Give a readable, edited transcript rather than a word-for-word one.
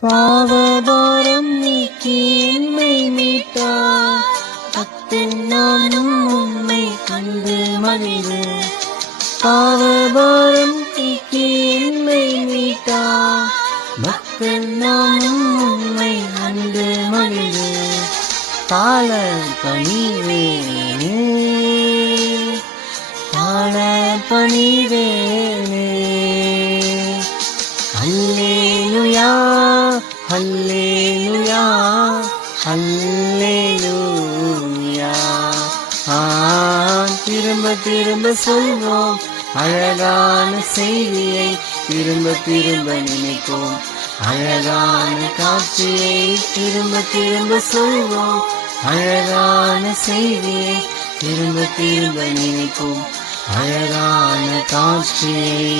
பாவபாரம் நீக்கி என்னை மீட்டார். பக்தன் நானும் உம்மை கண்டு மகிழ்ந்து. பாவபாரம் நீக்கி என்னை மீட்டார். பக்தன் நானும் உம்மை கண்டு மகிழ்ந்து. தாழ பணிவேனே, தாழ பணிவேனே. ஹல்லேலூயா, ஹல்லேலூயா, ஹல்லேலூயா. திரும்ப திரும்ப சொல்வோம் அழகான செய்தியை, திரும்ப திரும்ப நினைப்போம் அழகான காட்சியை. திரும்ப திரும்ப சொல்வோம் அழகான செய்தியை, திரும்ப திரும்ப நினைப்போம் அழகான காட்சியை.